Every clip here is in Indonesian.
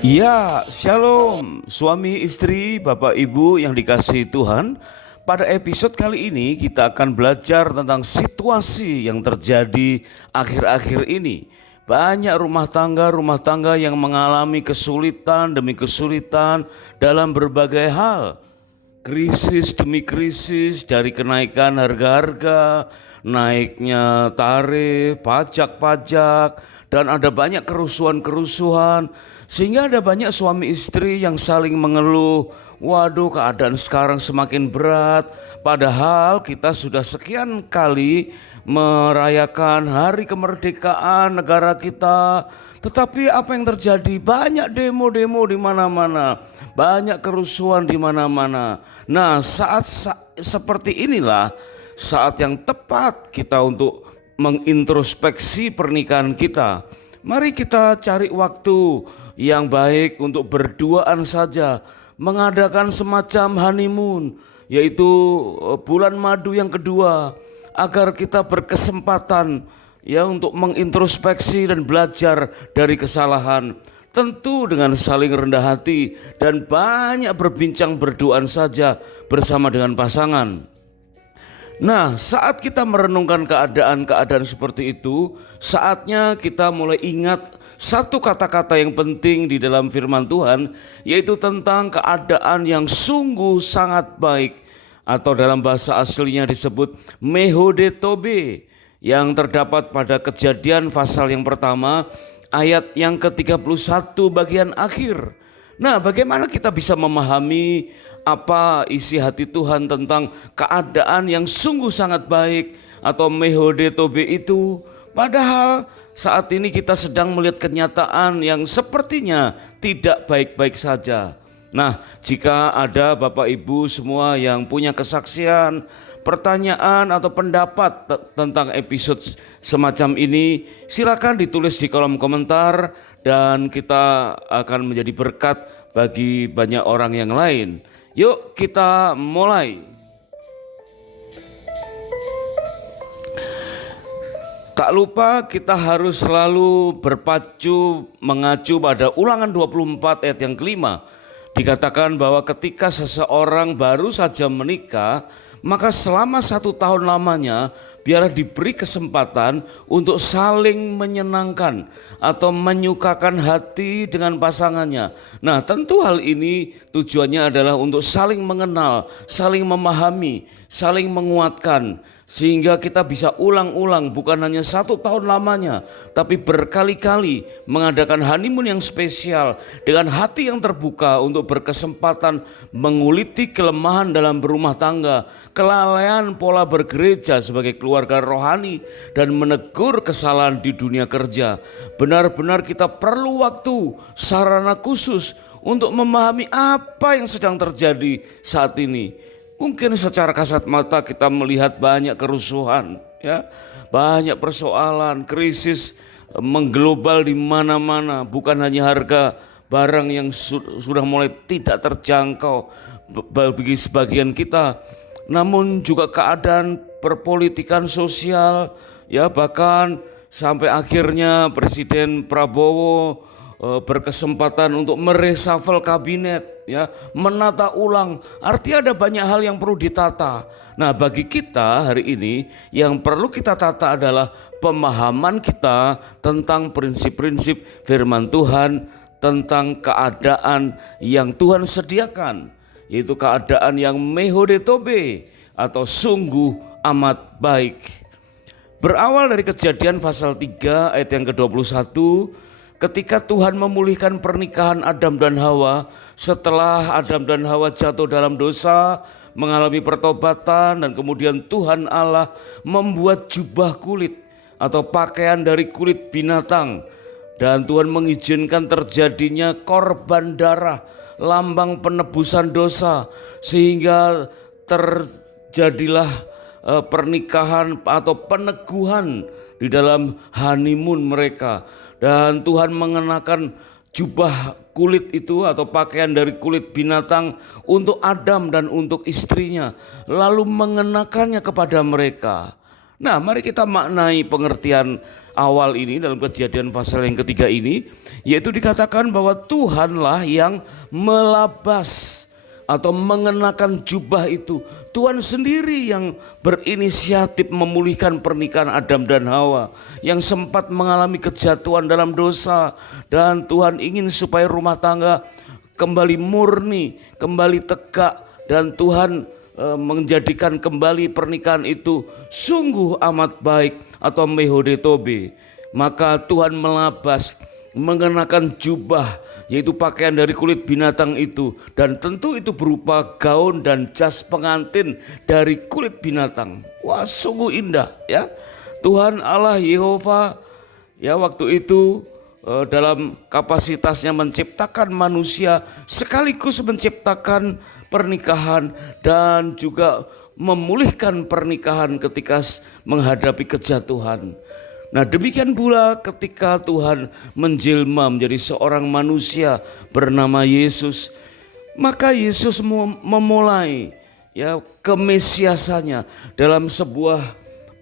Ya, shalom suami istri, bapak ibu yang dikasihi Tuhan. Pada episode kali ini kita akan belajar tentang situasi yang terjadi akhir-akhir ini. Banyak rumah tangga yang mengalami kesulitan demi kesulitan dalam berbagai hal. Krisis demi krisis, dari kenaikan harga-harga, naiknya tarif, pajak-pajak, dan ada banyak kerusuhan-kerusuhan, sehingga ada banyak suami istri yang saling mengeluh, waduh keadaan sekarang semakin berat, padahal kita sudah sekian kali merayakan hari kemerdekaan negara kita. Tetapi apa yang terjadi? Banyak demo-demo di mana-mana, banyak kerusuhan di mana-mana. Nah, saat seperti inilah saat yang tepat kita untuk mengintrospeksi pernikahan kita. Mari kita cari waktu yang baik untuk berduaan saja, mengadakan semacam honeymoon, yaitu bulan madu yang kedua, agar kita berkesempatan ya untuk mengintrospeksi dan belajar dari kesalahan. Tentu dengan saling rendah hati dan banyak berbincang berduaan saja bersama dengan pasangan. Nah, saat kita merenungkan keadaan-keadaan seperti itu, saatnya kita mulai ingat satu kata-kata yang penting di dalam firman Tuhan, yaitu tentang keadaan yang sungguh sangat baik, atau dalam bahasa aslinya disebut mehodetobe, yang terdapat pada Kejadian pasal yang pertama ayat yang ke-31 bagian akhir. Nah, bagaimana kita bisa memahami apa isi hati Tuhan tentang keadaan yang sungguh sangat baik atau mehodetobe itu? Padahal saat ini kita sedang melihat kenyataan yang sepertinya tidak baik-baik saja. Nah, jika ada Bapak Ibu semua yang punya kesaksian, pertanyaan atau pendapat tentang episode semacam ini, silakan ditulis di kolom komentar dan kita akan menjadi berkat bagi banyak orang yang lain. Yuk kita mulai. Tak lupa kita harus selalu mengacu pada Ulangan 24 ayat yang kelima. Dikatakan bahwa ketika seseorang baru saja menikah, maka selama 1 tahun lamanya biarlah diberi kesempatan untuk saling menyenangkan atau menyukakan hati dengan pasangannya. Nah, tentu hal ini tujuannya adalah untuk saling mengenal, saling memahami, saling menguatkan, sehingga kita bisa ulang-ulang bukan hanya 1 tahun lamanya, tapi berkali-kali mengadakan honeymoon yang spesial dengan hati yang terbuka untuk berkesempatan menguliti kelemahan dalam berumah tangga, kelalaian pola bergereja sebagai keluarga rohani, dan menegur kesalahan di dunia kerja. Benar-benar kita perlu waktu, sarana khusus untuk memahami apa yang sedang terjadi saat ini. Mungkin secara kasat mata kita melihat banyak kerusuhan, ya, banyak persoalan, krisis mengglobal di mana-mana. Bukan hanya harga barang yang sudah mulai tidak terjangkau bagi sebagian kita, namun juga keadaan perpolitikan sosial, ya, bahkan sampai akhirnya Presiden Prabowo berkesempatan untuk mereshuffle kabinet, ya, menata ulang. Artinya ada banyak hal yang perlu ditata. Nah, bagi kita hari ini yang perlu kita tata adalah pemahaman kita tentang prinsip-prinsip firman Tuhan, tentang keadaan yang Tuhan sediakan, yaitu keadaan yang mehodetobe atau sungguh amat baik. Berawal dari Kejadian pasal 3 ayat yang ke-21, ketika Tuhan memulihkan pernikahan Adam dan Hawa setelah Adam dan Hawa jatuh dalam dosa, mengalami pertobatan, dan kemudian Tuhan Allah membuat jubah kulit atau pakaian dari kulit binatang, dan Tuhan mengizinkan terjadinya korban darah, lambang penebusan dosa, sehingga terjadilah pernikahan atau peneguhan di dalam honeymoon mereka. Dan Tuhan mengenakan jubah kulit itu atau pakaian dari kulit binatang untuk Adam dan untuk istrinya, lalu mengenakannya kepada mereka. Nah, mari kita maknai pengertian awal ini dalam Kejadian pasal yang ketiga ini, yaitu dikatakan bahwa Tuhanlah yang melabas atau mengenakan jubah itu. Tuhan sendiri yang berinisiatif memulihkan pernikahan Adam dan Hawa yang sempat mengalami kejatuhan dalam dosa, dan Tuhan ingin supaya rumah tangga kembali murni, kembali tegak, dan Tuhan menjadikan kembali pernikahan itu sungguh amat baik atau mehodetobe. Maka Tuhan melabas, mengenakan jubah, yaitu pakaian dari kulit binatang itu, dan tentu itu berupa gaun dan jas pengantin dari kulit binatang. Wah, sungguh indah ya. Tuhan Allah Yehova ya waktu itu dalam kapasitasnya menciptakan manusia sekaligus menciptakan pernikahan dan juga memulihkan pernikahan ketika menghadapi kejatuhan. Nah, demikian pula ketika Tuhan menjelma menjadi seorang manusia bernama Yesus, maka Yesus memulai ya kemesiasannya dalam sebuah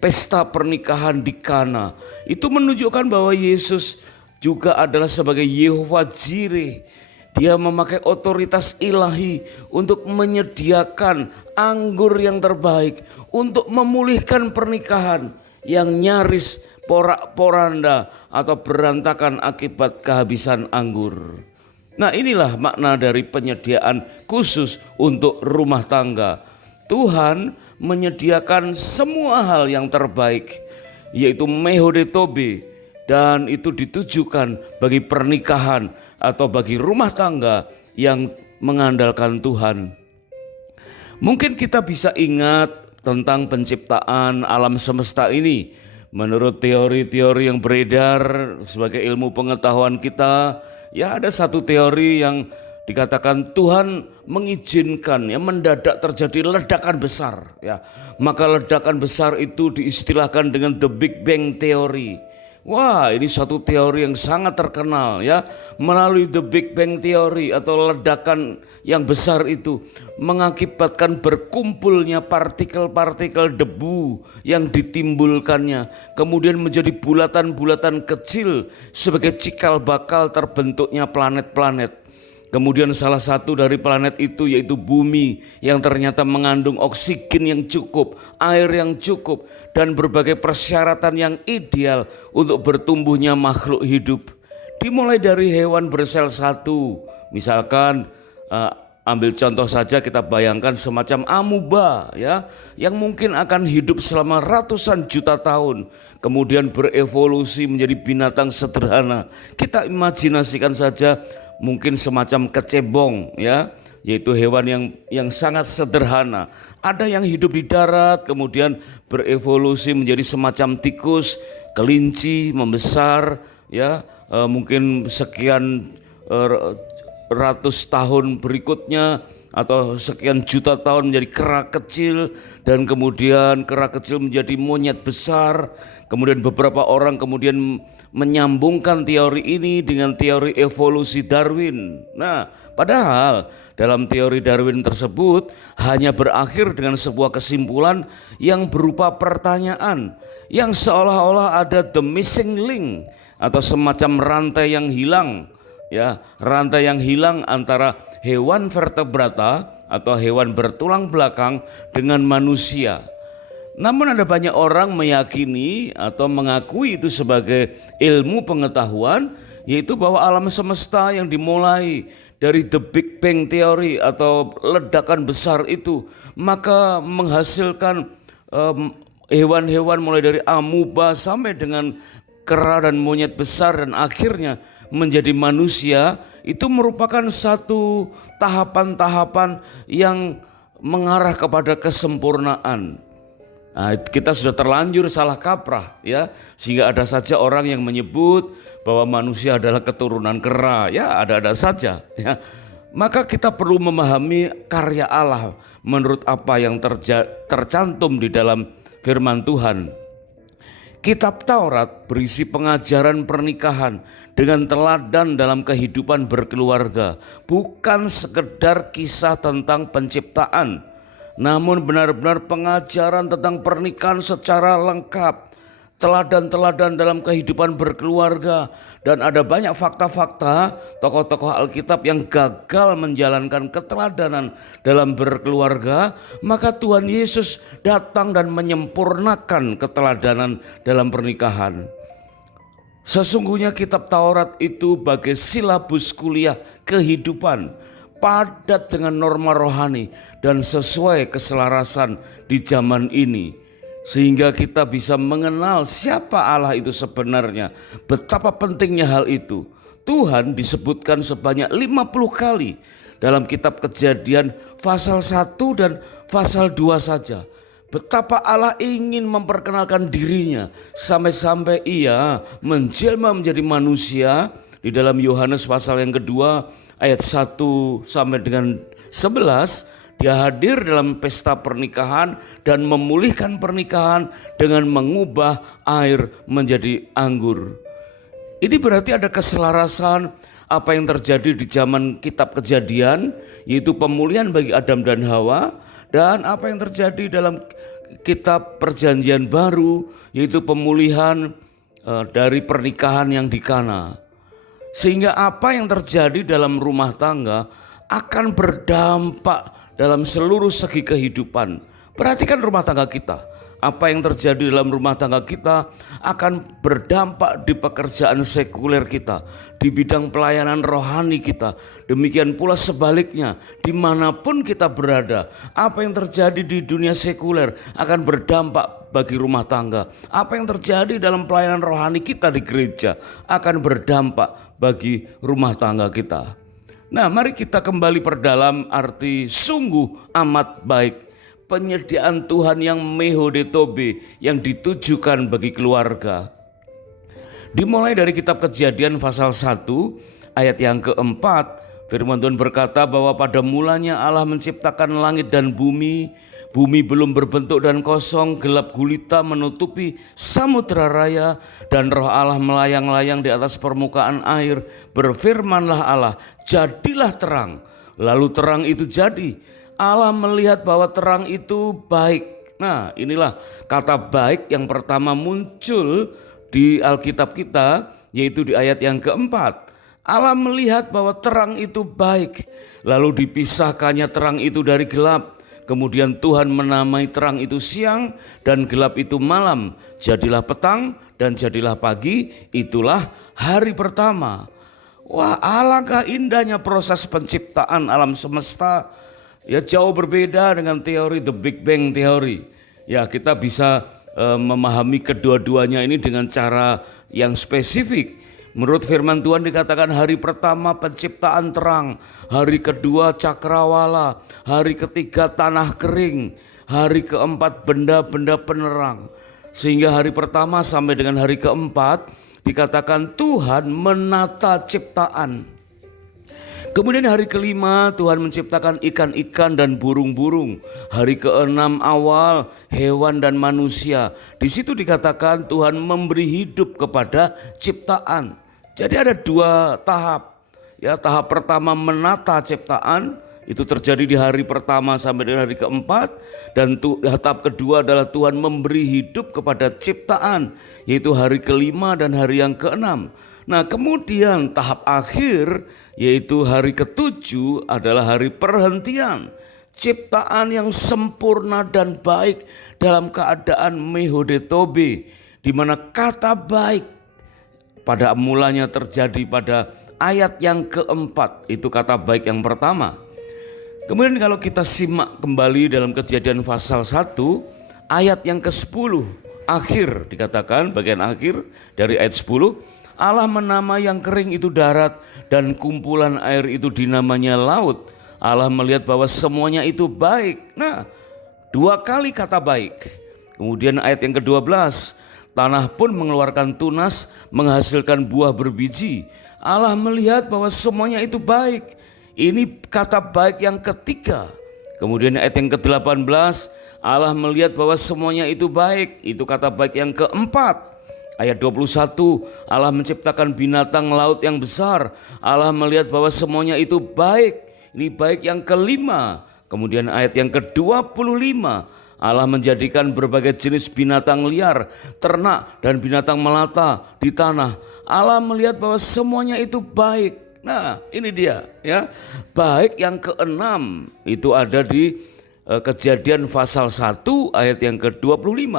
pesta pernikahan di Kana. Itu menunjukkan bahwa Yesus juga adalah sebagai Yehova Jireh. Dia memakai otoritas ilahi untuk menyediakan anggur yang terbaik, untuk memulihkan pernikahan yang nyaris porak-poranda atau berantakan akibat kehabisan anggur. Nah, inilah makna dari penyediaan khusus untuk rumah tangga. Tuhan menyediakan semua hal yang terbaik, yaitu mehodetobe, dan itu ditujukan bagi pernikahan atau bagi rumah tangga yang mengandalkan Tuhan. Mungkin kita bisa ingat tentang penciptaan alam semesta ini. Menurut teori-teori yang beredar sebagai ilmu pengetahuan kita, ya ada satu teori yang dikatakan Tuhan mengizinkan ya mendadak terjadi ledakan besar ya. Maka ledakan besar itu diistilahkan dengan The Big Bang Theory. Wah, ini suatu teori yang sangat terkenal ya. Melalui The Big Bang Theory atau ledakan yang besar itu mengakibatkan berkumpulnya partikel-partikel debu yang ditimbulkannya, kemudian menjadi bulatan-bulatan kecil sebagai cikal bakal terbentuknya planet-planet. Kemudian salah satu dari planet itu yaitu bumi yang ternyata mengandung oksigen yang cukup, air yang cukup, dan berbagai persyaratan yang ideal untuk bertumbuhnya makhluk hidup. Dimulai dari hewan bersel satu, misalkan ambil contoh saja, kita bayangkan semacam amuba ya, yang mungkin akan hidup selama ratusan juta tahun, kemudian berevolusi menjadi binatang sederhana. Kita imajinasikan saja mungkin semacam kecebong ya, yaitu hewan yang sangat sederhana. Ada yang hidup di darat kemudian berevolusi menjadi semacam tikus, kelinci, membesar ya, mungkin sekian ratus tahun berikutnya atau sekian juta tahun menjadi kera kecil, dan kemudian kera kecil menjadi monyet besar. Kemudian beberapa orang kemudian menyambungkan teori ini dengan teori evolusi Darwin. Nah, padahal dalam teori Darwin tersebut hanya berakhir dengan sebuah kesimpulan yang berupa pertanyaan yang seolah-olah ada the missing link atau semacam rantai yang hilang ya, rantai yang hilang antara hewan vertebrata atau hewan bertulang belakang dengan manusia. Namun ada banyak orang meyakini atau mengakui itu sebagai ilmu pengetahuan, yaitu bahwa alam semesta yang dimulai dari The Big Bang Theory atau ledakan besar itu, maka menghasilkan hewan-hewan mulai dari amuba sampai dengan kera dan monyet besar dan akhirnya menjadi manusia. Itu merupakan satu tahapan-tahapan yang mengarah kepada kesempurnaan. Nah, kita sudah terlanjur salah kaprah ya, sehingga ada saja orang yang menyebut bahwa manusia adalah keturunan kera. Ya, ada-ada saja ya. Maka kita perlu memahami karya Allah menurut apa yang tercantum di dalam firman Tuhan. Kitab Taurat berisi pengajaran pernikahan dengan teladan dalam kehidupan berkeluarga, bukan sekedar kisah tentang penciptaan. namun benar-benar pengajaran tentang pernikahan secara lengkap, teladan-teladan dalam kehidupan berkeluarga, dan ada banyak fakta-fakta tokoh-tokoh Alkitab yang gagal menjalankan keteladanan dalam berkeluarga. Maka Tuhan Yesus datang dan menyempurnakan keteladanan dalam pernikahan. Sesungguhnya kitab Taurat itu bagai silabus kuliah kehidupan, padat dengan norma rohani dan sesuai keselarasan di zaman ini, sehingga kita bisa mengenal siapa Allah itu sebenarnya. Betapa pentingnya hal itu. Tuhan disebutkan sebanyak 50 kali dalam kitab Kejadian pasal 1 dan pasal 2 saja. Betapa Allah ingin memperkenalkan dirinya sampai-sampai ia menjelma menjadi manusia. Di dalam Yohanes pasal yang kedua ayat 1 sampai dengan 11, dia hadir dalam pesta pernikahan dan memulihkan pernikahan dengan mengubah air menjadi anggur. Ini berarti ada keselarasan apa yang terjadi di zaman kitab Kejadian, yaitu pemulihan bagi Adam dan Hawa, dan apa yang terjadi dalam kitab Perjanjian Baru, yaitu pemulihan dari pernikahan yang di Kana. Sehingga apa yang terjadi dalam rumah tangga akan berdampak dalam seluruh segi kehidupan. Perhatikan rumah tangga kita. Apa yang terjadi dalam rumah tangga kita akan berdampak di pekerjaan sekuler kita, di bidang pelayanan rohani kita. Demikian pula sebaliknya, dimanapun kita berada, apa yang terjadi di dunia sekuler akan berdampak bagi rumah tangga. Apa yang terjadi dalam pelayanan rohani kita di gereja akan berdampak bagi rumah tangga kita. Nah, mari kita kembali perdalam arti sungguh amat baik. Penyediaan Tuhan yang mehodetobe, yang ditujukan bagi keluarga. Dimulai dari kitab Kejadian pasal 1 ayat yang keempat, firman Tuhan berkata bahwa pada mulanya Allah menciptakan langit dan bumi. Bumi belum berbentuk dan kosong, gelap gulita menutupi samudera raya, dan roh Allah melayang-layang di atas permukaan air. Berfirmanlah Allah, jadilah terang. Lalu terang itu jadi. Allah melihat bahwa terang itu baik. Nah, inilah kata baik yang pertama muncul di Alkitab kita, yaitu di ayat yang keempat. Allah melihat bahwa terang itu baik, lalu dipisahkannya terang itu dari gelap. Kemudian Tuhan menamai terang itu siang dan gelap itu malam. Jadilah petang dan jadilah pagi, itulah hari pertama. Wah, alangkah indahnya proses penciptaan alam semesta. Ya, jauh berbeda dengan teori The Big Bang Theory. Ya, kita bisa memahami kedua-duanya ini dengan cara yang spesifik. Menurut firman Tuhan dikatakan hari pertama penciptaan terang, hari kedua cakrawala, hari ketiga tanah kering, hari keempat benda-benda penerang. Sehingga hari pertama sampai dengan hari keempat dikatakan Tuhan menata ciptaan. Kemudian hari kelima Tuhan menciptakan ikan-ikan dan burung-burung. Hari keenam awal hewan dan manusia. Di situ dikatakan Tuhan memberi hidup kepada ciptaan. Jadi ada dua tahap. Ya, tahap pertama menata ciptaan, itu terjadi di hari pertama sampai dengan hari keempat. Dan tahap kedua adalah Tuhan memberi hidup kepada ciptaan, yaitu hari kelima dan hari yang keenam. Nah, kemudian tahap akhir yaitu hari ketujuh adalah hari perhentian. Ciptaan yang sempurna dan baik dalam keadaan mehodetobe, di mana kata baik pada mulanya terjadi pada ayat yang keempat. Itu kata baik yang pertama. Kemudian kalau kita simak kembali dalam Kejadian pasal 1 ayat yang ke-10, akhir dikatakan, bagian akhir dari ayat 10, Allah menamai yang kering itu darat dan kumpulan air itu dinamanya laut. Allah melihat bahwa semuanya itu baik. Nah, dua kali kata baik. Kemudian ayat yang ke-12, tanah pun mengeluarkan tunas, menghasilkan buah berbiji. Allah melihat bahwa semuanya itu baik. Ini kata baik yang ketiga. Kemudian ayat yang ke-18, Allah melihat bahwa semuanya itu baik. Itu kata baik yang keempat. Ayat 21, Allah menciptakan binatang laut yang besar. Allah melihat bahwa semuanya itu baik. Ini baik yang kelima. Kemudian ayat yang ke-25, Allah menjadikan berbagai jenis binatang liar, ternak dan binatang melata di tanah. Allah melihat bahwa semuanya itu baik. Nah, ini dia ya. Baik yang ke-6 itu ada di Kejadian pasal 1 ayat yang ke-25.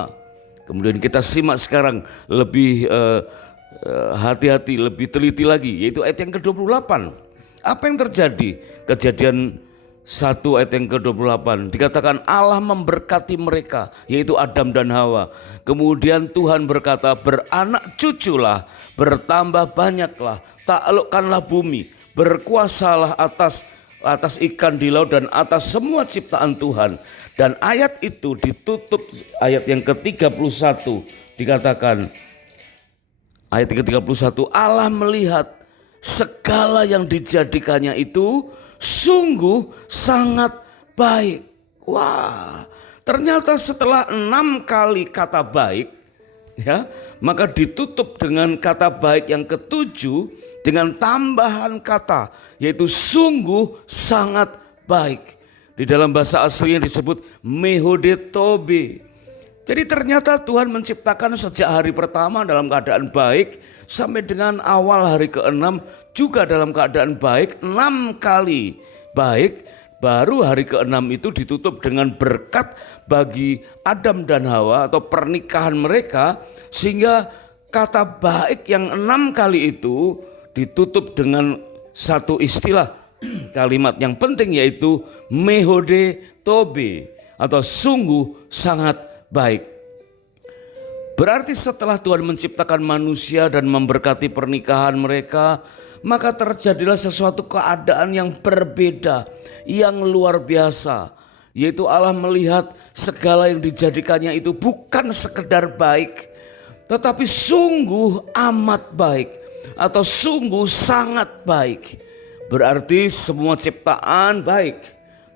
Kemudian kita simak sekarang lebih hati-hati, lebih teliti lagi, yaitu ayat yang ke-28. Apa yang terjadi? Kejadian 1 ayat yang ke-28 dikatakan Allah memberkati mereka, yaitu Adam dan Hawa. Kemudian Tuhan berkata, beranak cuculah, bertambah banyaklah, taklukkanlah bumi, berkuasalah atas ikan di laut dan atas semua ciptaan Tuhan. Dan ayat itu ditutup ayat yang ke-31, dikatakan ayat ke-31, Allah melihat segala yang dijadikannya itu sungguh sangat baik. Wah, ternyata setelah 6 kali kata baik, ya, maka ditutup dengan kata baik yang ke-7 dengan tambahan kata, yaitu sungguh sangat baik. Di dalam bahasa aslinya disebut mehodetobe. Jadi ternyata Tuhan menciptakan sejak hari pertama dalam keadaan baik, sampai dengan awal hari ke-6 juga dalam keadaan baik, 6 kali baik. Baru hari ke-6 itu ditutup dengan berkat bagi Adam dan Hawa atau pernikahan mereka, sehingga kata baik yang 6 kali itu ditutup dengan satu istilah kalimat yang penting, yaitu mehode tobe atau sungguh sangat baik. Berarti setelah Tuhan menciptakan manusia dan memberkati pernikahan mereka, maka terjadilah sesuatu keadaan yang berbeda, yang luar biasa, yaitu Allah melihat segala yang dijadikannya itu bukan sekedar baik, tetapi sungguh amat baik atau sungguh sangat baik. Berarti semua ciptaan baik,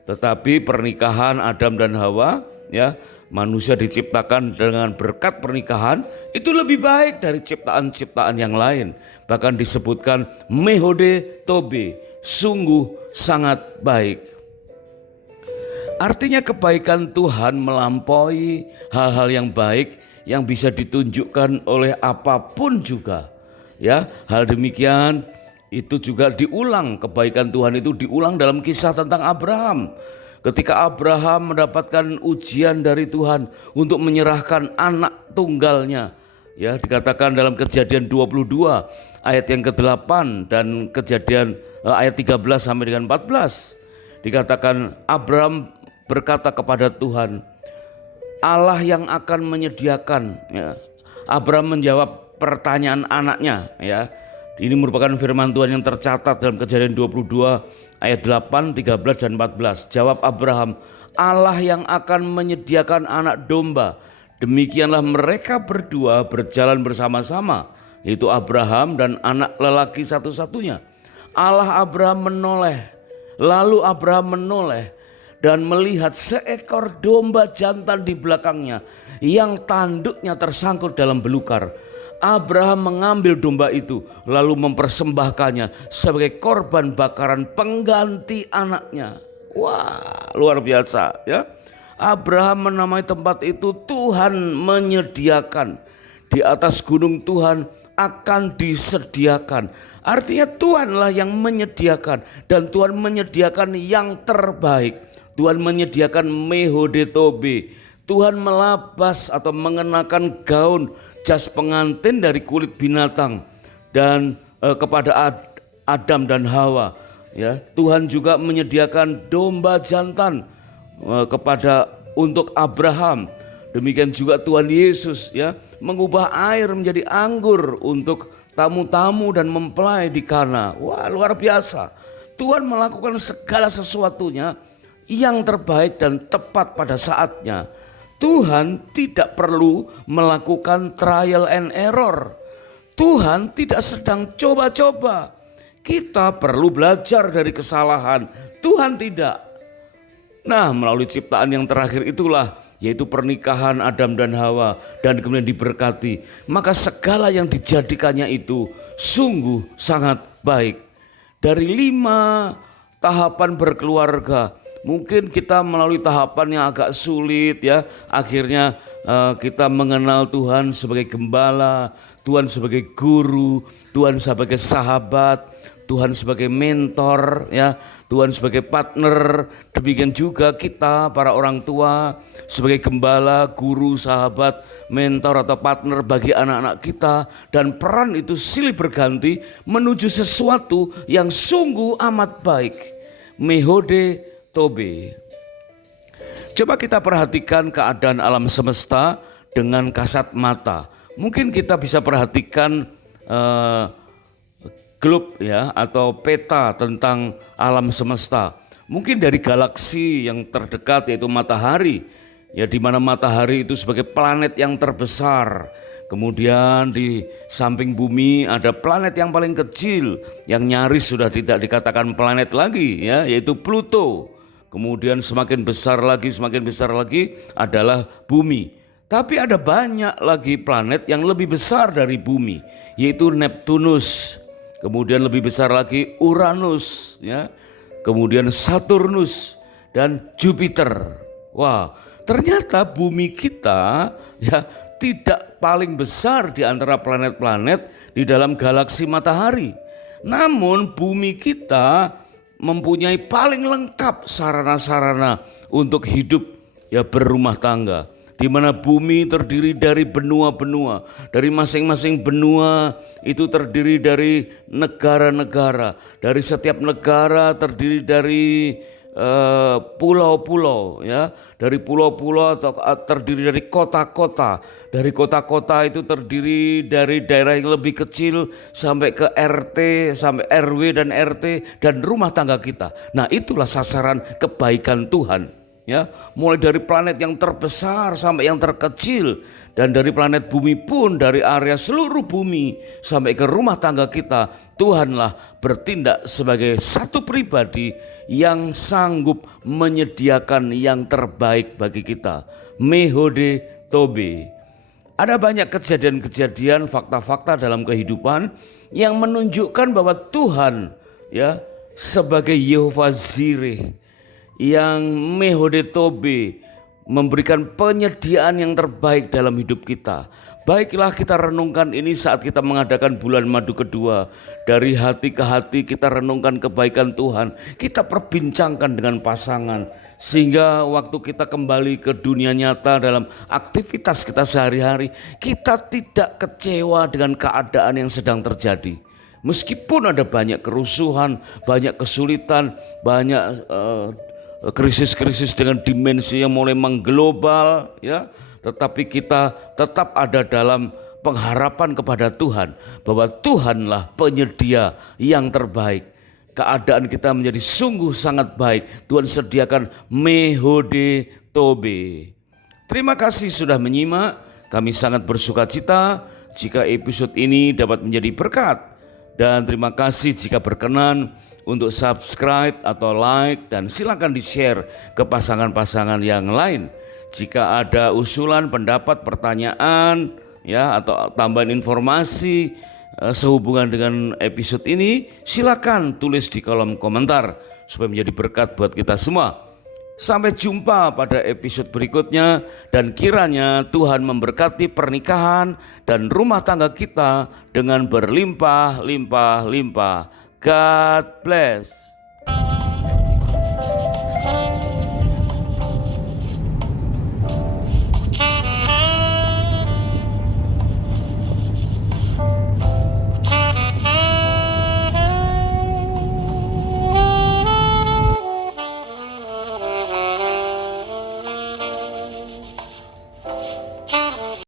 tetapi pernikahan Adam dan Hawa, ya, manusia diciptakan dengan berkat pernikahan itu lebih baik dari ciptaan-ciptaan yang lain. Bahkan disebutkan mehode tobe, sungguh sangat baik. Artinya kebaikan Tuhan melampaui hal-hal yang baik yang bisa ditunjukkan oleh apapun juga. Ya, hal demikian itu juga diulang, kebaikan Tuhan itu diulang dalam kisah tentang Abraham. Ketika Abraham mendapatkan ujian dari Tuhan untuk menyerahkan anak tunggalnya, ya, dikatakan dalam Kejadian 22 ayat yang ke-8 dan Kejadian ayat 13 sampai dengan 14, dikatakan Abraham berkata kepada Tuhan, Allah yang akan menyediakan, ya. Abraham menjawab pertanyaan anaknya, ya. Ini merupakan firman Tuhan yang tercatat dalam Kejadian 22 ayat 8, 13 dan 14. Jawab Abraham, Allah yang akan menyediakan anak domba. Demikianlah mereka berdua berjalan bersama-sama, yaitu Abraham dan anak lelaki satu-satunya. Allah Abraham menoleh, lalu Abraham menoleh dan melihat seekor domba jantan di belakangnya yang tanduknya tersangkut dalam belukar. Abraham mengambil domba itu lalu mempersembahkannya sebagai korban bakaran pengganti anaknya. Wah, luar biasa, ya. Abraham menamai tempat itu Tuhan menyediakan. Di atas gunung Tuhan akan disediakan. Artinya Tuhanlah yang menyediakan, dan Tuhan menyediakan yang terbaik. Tuhan menyediakan mehodetobe. Tuhan melabas atau mengenakan gaun jas pengantin dari kulit binatang dan kepada Adam dan Hawa, ya. Tuhan juga menyediakan domba jantan untuk Abraham. Demikian juga Tuhan Yesus, ya, mengubah air menjadi anggur untuk tamu-tamu dan mempelai di Kana. Wah, luar biasa. Tuhan melakukan segala sesuatunya yang terbaik dan tepat pada saatnya. Tuhan tidak perlu melakukan trial and error. Tuhan tidak sedang coba-coba. Kita perlu belajar dari kesalahan. Tuhan tidak. Nah, melalui ciptaan yang terakhir itulah, yaitu pernikahan Adam dan Hawa, dan kemudian diberkati. Maka segala yang dijadikannya itu sungguh sangat baik. Dari 5 tahapan berkeluarga, Mungkin kita melalui tahapan yang agak sulit ya. Akhirnya kita mengenal Tuhan sebagai gembala, Tuhan sebagai guru, Tuhan sebagai sahabat, Tuhan sebagai mentor ya, Tuhan sebagai partner. Demikian juga kita para orang tua sebagai gembala, guru, sahabat, mentor atau partner bagi anak-anak kita. Dan peran itu silih berganti menuju sesuatu yang sungguh amat baik. Mehode Tobe. Coba kita perhatikan keadaan alam semesta dengan kasat mata. Mungkin kita bisa perhatikan globe ya, atau peta tentang alam semesta. Mungkin dari galaksi yang terdekat yaitu matahari, ya, di mana matahari itu sebagai planet yang terbesar. Kemudian di samping bumi ada planet yang paling kecil yang nyaris sudah tidak dikatakan planet lagi ya, yaitu Pluto. Kemudian semakin besar lagi adalah bumi. Tapi ada banyak lagi planet yang lebih besar dari bumi, yaitu Neptunus. Kemudian lebih besar lagi Uranus ya. Kemudian Saturnus dan Jupiter. Wah, ternyata bumi kita ya tidak paling besar di antara planet-planet di dalam galaksi matahari. Namun bumi kita mempunyai paling lengkap sarana-sarana untuk hidup ya, berumah tangga, di mana bumi terdiri dari benua-benua. Dari masing-masing benua itu terdiri dari negara-negara. Dari setiap negara terdiri dari pulau-pulau ya. Dari pulau-pulau atau terdiri dari kota-kota. Dari kota-kota itu terdiri dari daerah yang lebih kecil sampai ke RT, sampai RW dan RT dan rumah tangga kita. Nah, itulah sasaran kebaikan Tuhan ya. Mulai dari planet yang terbesar sampai yang terkecil, dan dari planet bumi pun, dari area seluruh bumi sampai ke rumah tangga kita, Tuhanlah bertindak sebagai satu pribadi yang sanggup menyediakan yang terbaik bagi kita. Mehode Tobe. Ada banyak kejadian-kejadian, fakta-fakta dalam kehidupan yang menunjukkan bahwa Tuhan ya sebagai Yehova Jireh yang Mehode Tobe memberikan penyediaan yang terbaik dalam hidup kita. Baiklah kita renungkan ini saat kita mengadakan bulan madu kedua. Dari hati ke hati kita renungkan kebaikan Tuhan. Kita perbincangkan dengan pasangan. Sehingga waktu kita kembali ke dunia nyata dalam aktivitas kita sehari-hari, kita tidak kecewa dengan keadaan yang sedang terjadi. Meskipun ada banyak kerusuhan, banyak kesulitan, banyak krisis-krisis dengan dimensi yang mulai mengglobal ya, tetapi kita tetap ada dalam pengharapan kepada Tuhan bahwa Tuhanlah penyedia yang terbaik. Keadaan kita menjadi sungguh sangat baik. Tuhan sediakan Mehode Tobe. Terima kasih sudah menyimak. Kami sangat bersuka cita jika episode ini dapat menjadi berkat. Dan terima kasih jika berkenan untuk subscribe atau like, dan silakan di-share ke pasangan-pasangan yang lain. Jika ada usulan, pendapat, pertanyaan ya, atau tambahan informasi sehubungan dengan episode ini, silakan tulis di kolom komentar supaya menjadi berkat buat kita semua. Sampai jumpa pada episode berikutnya, dan kiranya Tuhan memberkati pernikahan dan rumah tangga kita dengan berlimpah-limpah-limpah. God bless.